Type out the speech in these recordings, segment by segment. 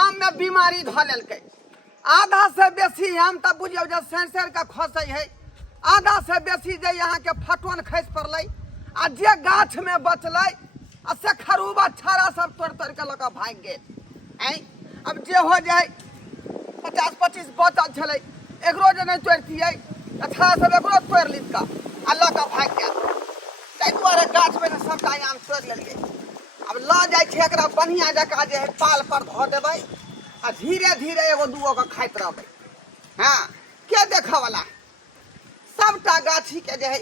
आम में बीमारी ध लेलकै। आधा से बेसी आम तब बुझियो जे सेंसर के खसै है, आधा से बेसी जे यहाँ के फटवन खस पड़लै आ जे गाछ में बचलै आ से खरूबा छाड़ा सब तोड़ तोड़ के लक भाग गेल। अब जे हो जाए 50-25 बचल छलै, एकरो जे नहीं तोड़तियै त छाड़ा सब एकरो तोड़ लितका आ लक भाग गेल। ताहि दुआरे गाछ में सबटा आम तोड़ लेलियै। अब ल जाइ छै एकरा बढ़िया जकाँ जे है पाल पर धऽ देबै आ धीरे धीरे एगो दूगो के खाइत रहबै। हाँ, के देखऽ वाला सबटा गाछी के जे है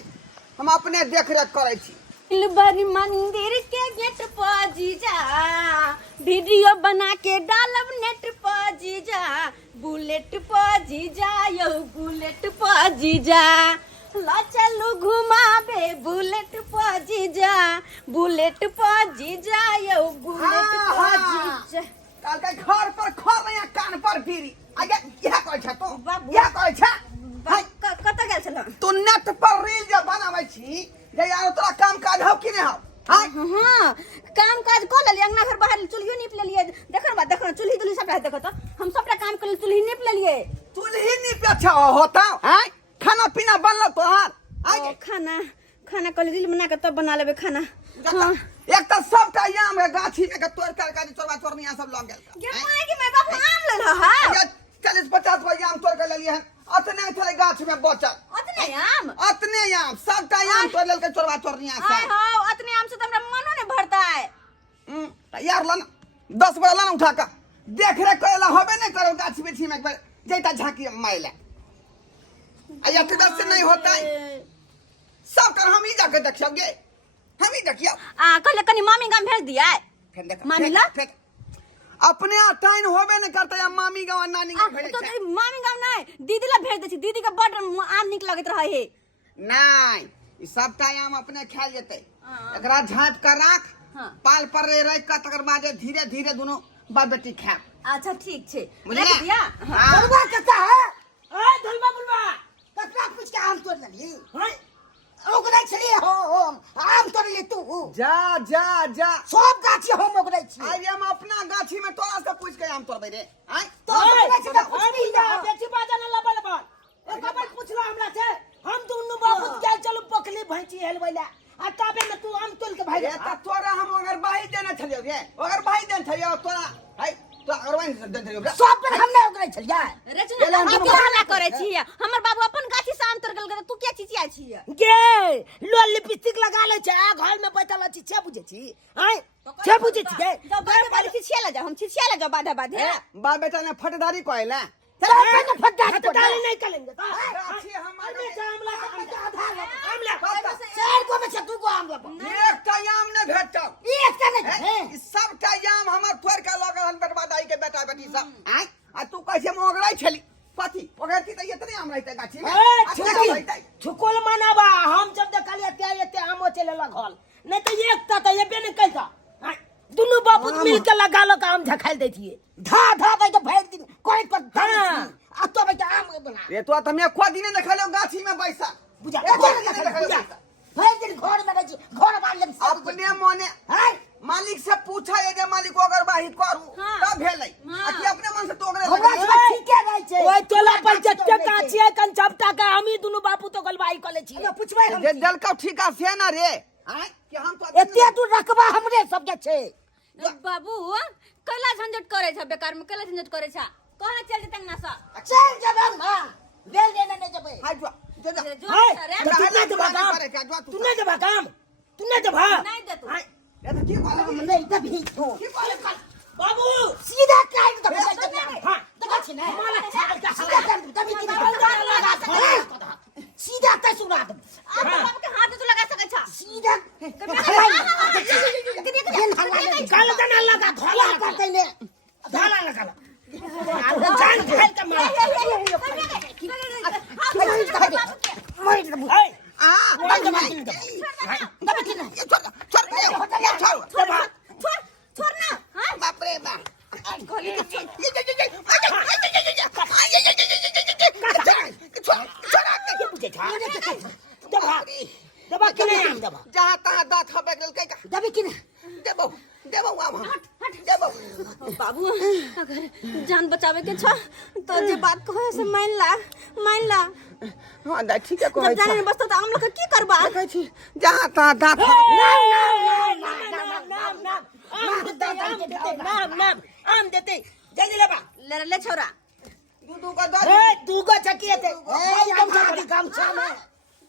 हम अपने देख रेख करै छी। बड़ी मंदिर के गेट पर जीजा वीडियो बना के डालब नेट पर जीजा, बुलेट पर जीजा यो बुलेट पर जीजा, ला चलू घुमाबे बुलेट पर जीजा, बुलेट पर जीजा यो बुलेट पर जीजा। काल के घर पर खर या कान पर फिरी आगे यह कहै छ तो यह कहै छ। कत गेल छल तू नेट पर रील जे बनाबै छी जे यार तोरा काम काज हौ कि नहीं हौ? हाँ काम काज कर लेलिए, अंगना घर बाहर चूल्हियो नीप लेलिए। देखो बा देखो चूल्ही दुल्ही सबटा देखो तो हम सबटा काम कर चूल्ही नीप लेलिए। चूल्ही नीपे छ होता हैं? खाना पीना बनल तोहार? ओ खाना खाना कल रील बना के तब बना लेबे खाना। हाँ एक तो सबटा आम के गाछी में के तोड़ कर के चोरबा चोरनिया सब लग गेल। ये माय के मैं बाप आम ले रहा है 40-50 गो आम तोड़ के लेलिए हन, अतने थोड़े गाछ में बचल। अतने आम अतने आम सबटा आम तोड़ लेल के चोरबा चोरनिया से। हां अतने आम से तो हमरा मनो नहीं भरता है। यार लन 10 बड़ा लन उठा का देख रेख करेला होबे नहीं करो गाछ बिछी में जेता झांकी माइला या तो से नहीं होता है। सब कर हम ही जाके देखियोगे, हम ही देखियो। कल कनी मामी गांव भेज दिया है। फिर देख मामी ला अपने टाइम होबे नहीं करता या मामी गांव नानी गांव भेज तो छै। मामी गांव नहीं दीदी ला भेज दे छी, दीदी का बड़ आम निक लगत रहे है। नहीं ई सबटा आम अपने खायल जेतै। एकरा झाँप कर राख, पाल पर रख के तकर बाद धीरे धीरे दोनों बाप बेटी खाए। अच्छा ठीक छे बुझलिए? रख दिया। धलबा कता है? ए धलबा बुलबा कतना कुछ के आम तोड़ लेली हैं? ओगरै छली हो आम तोड़ ले तू। जा जा जा सब गाछी हम ओगरै छी। आई हम अपना गाछी में तोरा से पूछ के आम तोड़बै रे। आई तो ओगरै छी त कुछ नहीं ना। बेटी बाजा न लबल बा एक बार पूछला हमरा से हम दुनु बाबू गेल चलू पोखली भैंची हेलबैला आ तबे न तू आम तोड़ के भाई रे त तोरा हम अगर बाही देना छलियो रे, अगर बाही देन छलियो तोरा आई तो अगर वही देन छलियो रे सब पे हम नहीं ओगरै छलिया। रे चुना हम क्या ना करे छी, हमर बाबू अपन गाछी से आम तोड़ के तू क्या चिचिया छी? गे लो लिपस्टिक लगा ले छ घर में बैठल छी छे बुझे छी हैं छे बुझे छी गे जब बादे बादे चिचिया ला जा, हम चिचिया ला जा बादे बादे। बाप बेटा ने फटदारी कहला सब पे फटा डाली नहीं करेंगे तो गाछी हमारे आमला चार को में से दू को आम ला। एक टाइम ने भेटो एक से नहीं सब टाइम हमर तोड़ के लग रहल बेटवा दाई के बेटा बेटी सब। आई आ तू कैसे मोगराई छली पति ओगरती त इतने आम रहते गाछी में। छुकोल मानाबा हम जब देखलिए ते एते आमो चले लगल नहीं तो एक त एबे नहीं कैसा दुनु बापूत मिल के लगा लो आम झखाल देथिए धा धा भाई तो भैर दिन कोई को आ तो भाई आम बना रे तो तमे को दिन देखलो गाछी में बैसा बुझा बुझा भैर दिन घर में रह घर वाले अपने मने हैं मालिक से पूछा ये जे मालिक अगर बाही करू तब भेलै आ कि अपने मन से तो हमरा ओकरे सब ठीक है रह छे। ओए तोला पर जत्ते काछी है कन चपटा के हम ही दुनु बापू तो गलबाई कले छी हम पूछबै हम जे दलका ठीका से ना रे। आई कि हम तो एते तू रखबा हमरे सब्जेक्ट छे। बाबू कैला झंझट करे छ, बेकार में कैला झंझट करे छ? कहां चल जतन ना सा चल जब हम बेल देना नहीं जबे हाय जो जो जो है तू नहीं जबा काम तू नहीं जबा काम तू नहीं जबा नहीं दे तू ये तो की बोले हम नहीं तभी तो की बोले बाबू सीधा काट दो। हां देखा छी ना सीधा कर दो तभी सीधा तय सुना दो। अब बाबू के हाथ तो लगा सके छ सीधा काल जना लगा धोला करते ने धाला लगा जान खाल के मार ए आ दबे ना छोड़ ना। हां बाप रे बाप गोली के दबा के नहीं आम दबा जहां तहां दांत हबे गेल का दबे कि ना देबो देबो आम देबो बाबू अगर जान बचावे के छ तो जे बात कहो से मान ला हां दा ठीक है जब कहै जाने छी नहीं बचतो तो हम लोग के की करबा कहै छी जहां ता दांत नाम आम देते जल्दी लेबा ले छोरा दू का दो तू को चकिए थे गमछा में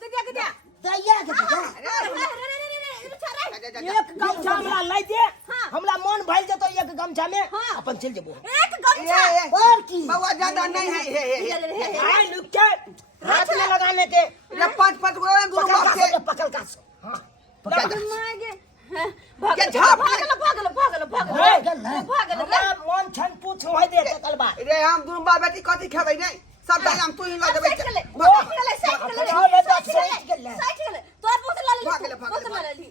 के दिया दैया के एक गमछा हमरा लै दे हमरा मन भइल जतो एक गमछा में अपन चल जेबो एक गमछा और की बउआ ज्यादा नहीं है हे आय लुक के हाथ में लगाने के ये पांच गो दोनों बाप से पकड़ का हां मागे के झाप भागल मन छन पूछ होय दे कलबा रे हम दोनों बाप बेटी कथि खेबै नहीं सब हम तू ही ला देबै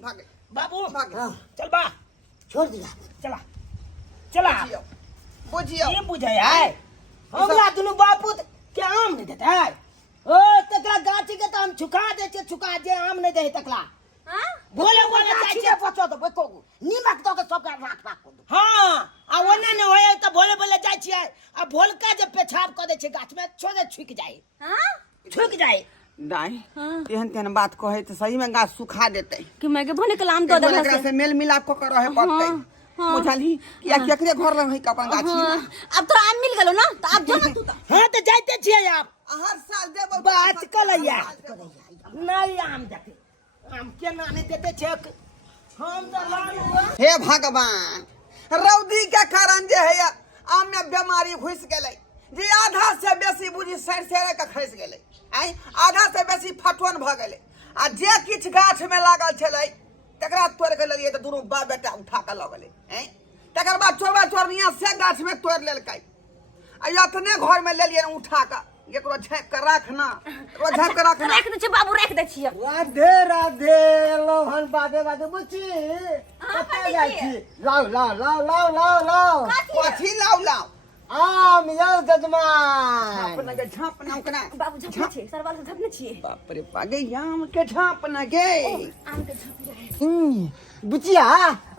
भाग बाबू भाग चल बा छोड़ दिया चला चला बुझियो ये बुझाय है हमरा दुनु बापू के आम नहीं देता है ओ तकला गाछी के तो हम छुका दे छुका जे आम नहीं दे तकला बोले जाय छे पचो तो बको नीमक तो के सब का राख हां आ ओना ने होय त बोले जाय छे आ भोलका जे पेछाब क दे छे गाछ में छोड़े छुक जाए छुक जाए दाई तेहन बात कहे तो सही में गाछ सुखा देते कि मैं के भने कलाम दो दे एकरा से मेल मिलाप को कर रहे पड़ते बुझलही कि केकरे घर रहे का अपन गाछी अब तो आम मिल गेलो ना तो अब जो ना तू तो हां त जाइते छिए आप हर साल देबो बात कलैया नहीं आम देते आम के नाने देते छे हम तो लालू हे भगवान रौदी के कारण जे है आम में बीमारी घुस गेलै जे आधा से बेसी बुझी सर के खसि गेलै आई आधा से बेसी फटवन भ गेलै आ जे किछ गाछ में लागल छलै तकरा तोड़ के लेलिए त दुनू बाप बेटा उठा के ल गेलै हैं तकर बाद चोरबा चोरनिया से गाछ में तोड़ लेलकै आ अपने घर में लेलिए उठा के एकरो झाँप के राखना एकरो झाँप के राखना रख दे बाबू रख दे छिए राधे राधे लोहन बादे बुची कते जाय छी लाओ कथी लाउ लाउ आम यौ जजमान अपना के झाँप ना ओकरा बाबू झपने छिए सरवाल से झपने छिए बाप रे पागे आम के झाँप ना गे आम के झप बुचिया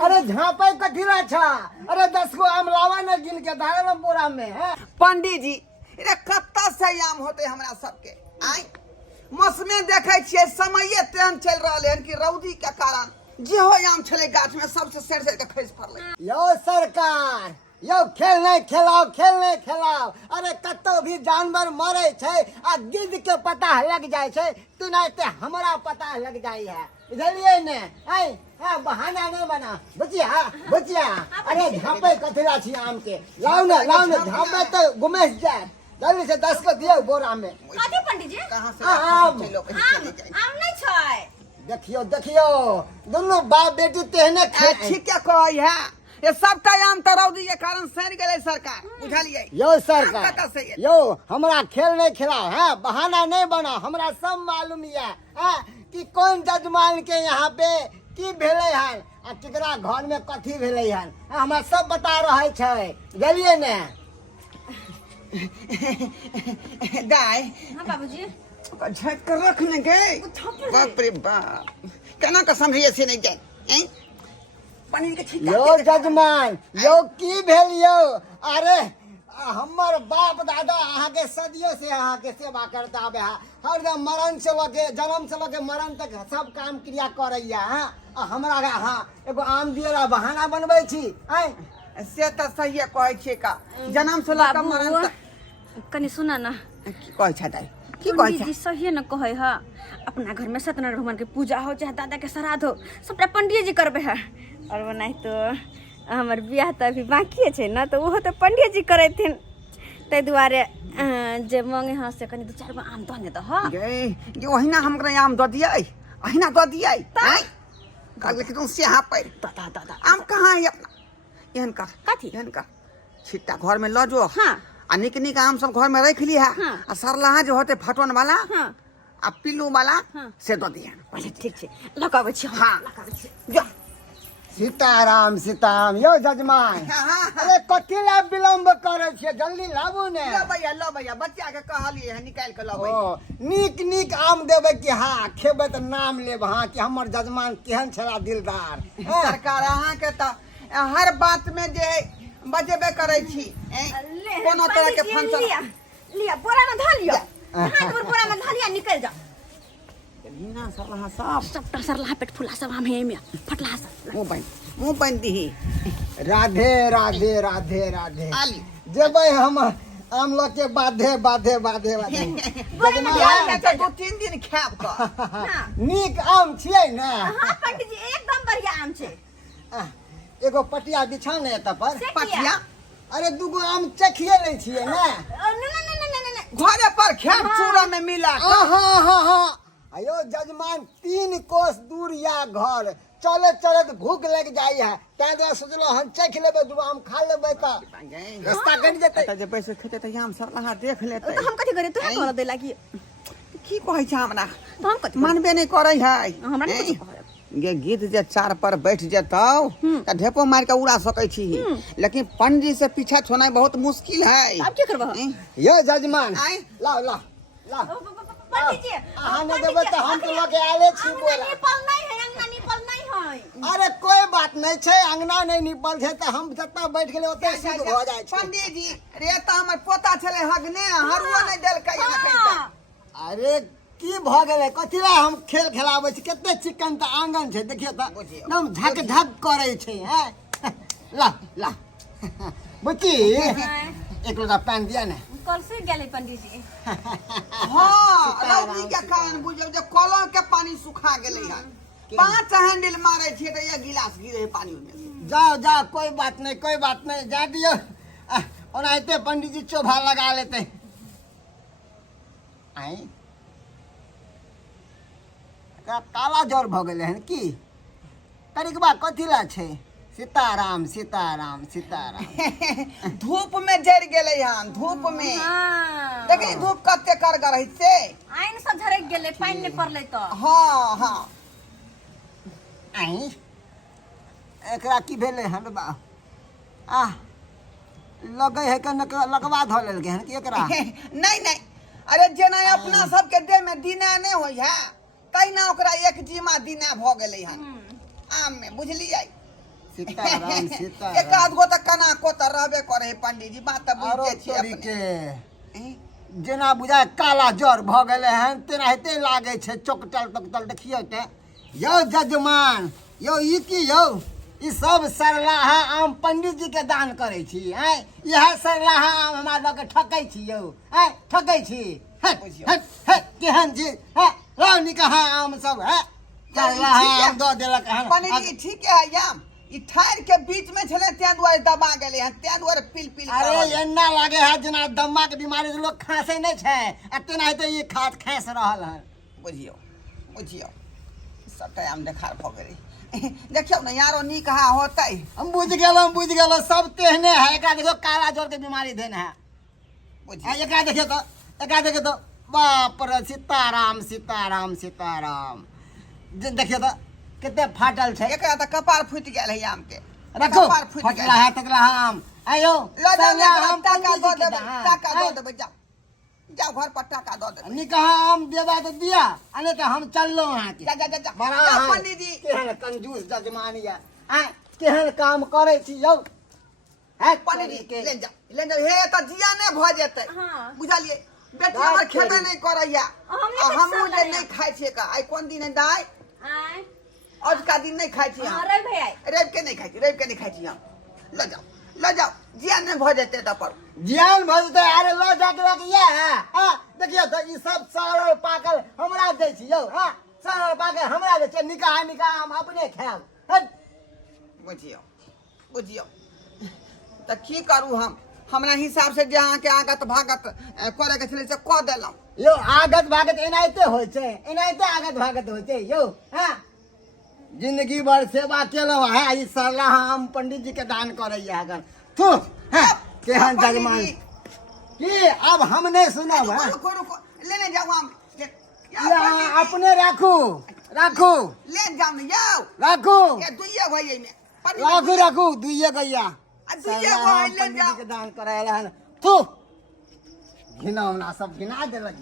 अरे झापे कठिरा छा अरे 10 गो आम लावा न गिन के धारे में बोरा में है पंडित जी रे कत्ता से आम होते हमरा सबके आई मौसमे देखे छिए समय तेहन चल रहा है कि रौदी के कारण जे हो आम छले गाछ में सबसे सर के खसि पड़ले यो सरकार यो खेल नहीं खेलाओ अरे कतो भी जानवर मरे छे आ गिद्ध के पता लग जाय छे तुनाते हमरा पता लग जाय है बुझलिए ने आई बहाना नहीं बना बुचिया अरे झापे कथला छी आम के लाओ न झापे तो गुमेश जाए जल्दी से 10 को दियो बोरा में काटी पंडित जी कहां से आम आम नहीं छै देखियो दोनों बाप बेटी तेहने ठीक है कहै है ये सबटा आम तो रौदी के कारण सड़ गेलै सरकार बुझलिए यो सरकार कत्ता से ये? यो हमरा खेल नहीं खिलाओ है बहाना नहीं बना हमरा सब मालूम है कि कौन जजमान के यहाँ पे की भेले हन आ केकरा घर में कथी भेले हन हमरा सब बता रहे छै गेलिए ने दाई हां बाबूजी झट कर रखने के बाप रे बाप केना के समझिए से नहीं जाए हैं पानी के ठीक यो जजमान यो की भेल यो अरे हमर बाप दादा अहाँ के सदियों से अहाँ के सेवा करता आबे है हरदम मरण से लगे जन्म से लगे मरण तक सब काम क्रिया करैया हमरा अहाँ एगो आम दियला बहाना बनबै छी हैं से त सही कहै छै का जन्म से लगा मरण तक कनी सुना ना की कहै छै दाई की कहै पंडित छै जी सही न कहै है अपना घर में सत्यनारायण भगवान के पूजा हो चाहे दादा के श्राद्ध हो सबटा पंडित जी करबे है और बनाई तो हमर बियाह तो अभी बाकी है ना तो वो तो पंडित जी करथिन तै दुआरे जे मांगे हाँ से कनी 2-4 गो आम दने दो हां ये ओहिना हमरा आम द दियै अहिना द दियै हैं काल के तुम से हां पर दादा आम कहां है अपना एहन कर कथी एहन कर छिट्टा घर में ल जो हां आ निक आम सब घर में रख ली है हाँ। आ सरलाहा जो होते फटवन वाला हां आ पिल्लू वाला हाँ। से द दिया पहले ठीक छै लगाबै छी हाँ। लगाबै छी जो सीताराम यो जजमान हाँ। अरे कथी ला विलम्ब करे छे जल्दी लाबू ने लो भैया बच्चा के कहलिए है निकाल के लो ओ नीक आम देबे कि हाँ खेबे तो नाम लेब हाँ कि हमर जजमान केहन छला दिलदार सरकार अहाँ के तो हर बात में जे बजेबे करे छी ले, कोनो तरह के पंडित जी, फंक्शन लिया लिया बोरा में धर लियो हाथ पर बोरा में धर लिया निकल जा बिना सरला सब सब टसरला पेट फुला सब हम हे में फटला सब मुंह बन दी राधे राधे राधे राधे आली जेबै हम आम लोग के बाधे बाधे बाधे बाधे में तो 2-3 दिन खाब का हां नीक आम छियै ने हां पंडित जी एकदम बढ़िया आम छे एगो पटिया बिछा ने एत पर से पटिया अरे दूगो आम चखिए ले छियै ने न घरे पर खाब चूड़ा में मिला के हाँ अयो जजमान 3 कोस दूर या घर चले चले भूख लग जाई है तै दुआरे सोचलो हम चख लेबै दूगो आम खा लेबै त रास्ता कट जेतै त जे पैसे खेते त हम सरला देख लेते तो हम कथि करे तू कर दे लागी की कहै छ हमरा तो हम कथि मानबे नहीं करे है हमरा नहीं कथि कहब ये गीत जे चार पर बैठ जेतौ त ढेपो मार के उड़ा सकै छी लेकिन पंडित से पीछा छोड़ना बहुत मुश्किल है अब की करबो यो जजमान आइ लाओ लाओ लाओ पंडित जी अहाँ ने देबै त हम तो लगे आले छी बोला निपल नहीं है अंगना निपल नहीं है अरे कोई बात नहीं छै अंगना नहीं निपल छै त हम जत्ता बैठ गेले ओते शुद्ध हो जाय छै पंडित जी रे त हमर पोता छले हगने हरुआ नहीं देलकै ना कहिता अरे की भ गेलै कथि ला हम खेल खेलाबै छी कते चिकन त आंगन छै देखियो त एकदम झक झक करे छै हैं ला ला बुच्ची एक लोटा पानी दिया ने कल से गेले पंडित जी हां रौदी के कारण बुझौ जे कलम के पानी सुखा गेलै है 5 हैंडल मारे छियै त 1 गिलास गिरे पानी में जाओ जाओ कोई बात नहीं जा दियो ओनाहिते पंडित जी चोभा लगा लेते आई काला जर भ गेले हन की तरीकबा कथि ला छै सीताराम सीताराम सीताराम धूप में जड़ गेलै हन धूप में हां देखी धूप कते करगर है से आइन सब झरक गेले पानी ने पड़ले तो हां हां आई एकरा की भेले हन बा आ लगे है कि लगवा ध लेलकै हन कि एकरा नहीं अरे जेना अपना सबके देह में दिना नहीं होय है तैना ओकरा एक जीमा दिना भ गेलै हन आम में बुझलियै सीताराम एक सीताराम आध गो त कना को त रहबे करे है पंडित जी बात त आरो बुझते छी तोरी अपने के जेना बुझाय काला जर भ गेले हन तेनाहिते लागे छै चोकटल देखियो ते यो जजमान यो ई की यो ई सब सरलाहा आम पंडित जी के दान करे छी हैं यह सरलाहा आम हमरा लग ठकै छी यो हैं ठकै छी हट हट केहन जी हैं रो निकहा आम सब है सरलाहा आम दो देलक हन पंडित जी ठीक है याम ई ठार के बीच में छले त्या दुआरे दबा गेले हन त्या दुआरे पिल अरे एना लागे है जना दम्मा के बीमारी से लोग खांसे नहीं छै एतेनाहिते ई खांस रहल हन बुझियो सबटा आम देखार भ गेलै देखियो ना यारो नीक हा होतै हम बुझ गेलो सब तेहने है एकरा देखो काला जोर के बीमारी देन है बुझियो एकरा देखियो तो बाप रे सीताराम सीताराम सीताराम देखियो तो कितने फाटल छै एकरा त कपार फुट गेल है आम के रखो कपार फुट गेल फटला है तकला हम आयो लो जाओ हम टाका दो देबै जाओ घर पर टाका दो देबै निकहा आम देबा तो दिया अने तो हम चललो वहां के जा बड़ा जा है। पंडित जी केहन कंजूस जजमान या हैं केहन काम करे छी यौ है पंडित जी ले जा हे त जिया ने भ जेतै हां बुझलिए बेटी हमर खेबे नहीं करैया हम सब जे नहीं खाइ छियै का आई कोन दिन दाई आय आज का दिन नहीं खाइ छी हां हम रे भैया रेब के नहीं खाइ छी हम ले जाओ जिया ने भ जेतै त पर ज्ञान भजते अरे लो जाके लग ये है हां देखियो तो ई सब सरल पाकल हमरा दे छी यौ हां सरल पाकल हमरा दे छै निकाह हम अपने खाएब हट बुझियो त की करू हम हमरा हिसाब से जे अहाँ के आगत भागत करे के छले से क देलौ यो आगत भागत एनाइते होय छै एनाइते आगत भागत होय छै यौ हां जिंदगी भर सेवा केलौ है ई सरला हम पंडित जी के दान करैया अगर तू हां केहन जजमान की अब हम नहीं सुनब है रुको लेने जाओ हम या अपने राखू ले जाओ न यौ राखू ये दुइये भइए में राखू दुइये गैया दुइये भाई ले पंडित जी जाओ के दान करायला हन तू घिनौना सब घिना देलक